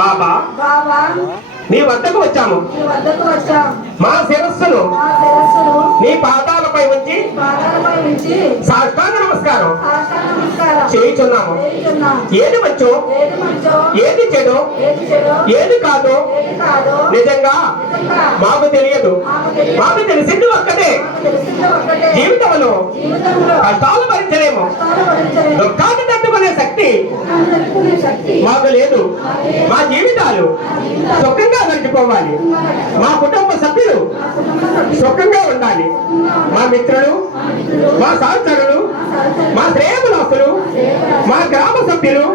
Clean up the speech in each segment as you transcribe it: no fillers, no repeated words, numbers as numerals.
బాబా నీ వద్దకు వచ్చాము. మా శిరస్సును నీ పాదాలపై ఉంచి సాష్టాంగ నమస్కారం చేయుచున్నాము. ఏది మంచో ఏది చెడో ఏది కాదో నిజంగా మాకు తెలియదు. మాకు తెలిసింది ఒక్కటే, జీవితంలో కష్టాలు భరించలేము, దుఃఖాన్ని తట్టుకునే శక్తి మాకు లేదు. మా జీవితాలు సుఖంగా గడిచిపోవాలి, మా కుటుంబ సభ్యులు సుఖంగా ఉండాలి, మా మిత్రులు, మా సహచరులు, మా శ్రేయభిలాషులు, మా గ్రామ సభ్యులు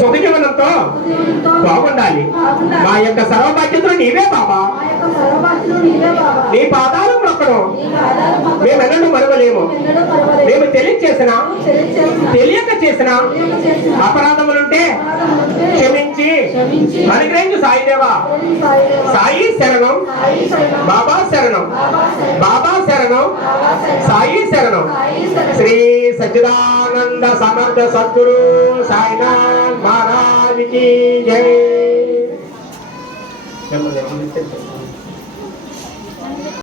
సుఖ జీవనంతో బాగుండాలి. మా యొక్క సర్వ బాధ్యతలు నీవే బాబా. నీ పాదాలు మొక్కడం మేమెన్నడూ మరవలేము. మేము తెలియచేసిన తెలియక చేసిన అపరాధములుంటే క్షమించి అనుగ్రహించు సాయిదేవా. సాయి శరణం, బాబా శరణం, బాబా శరణం, సాయి శరణం. శ్రీ సచ్చిదానంద సమర్థ సద్గురు సాయినాథ్ మహారాజ్ की जय।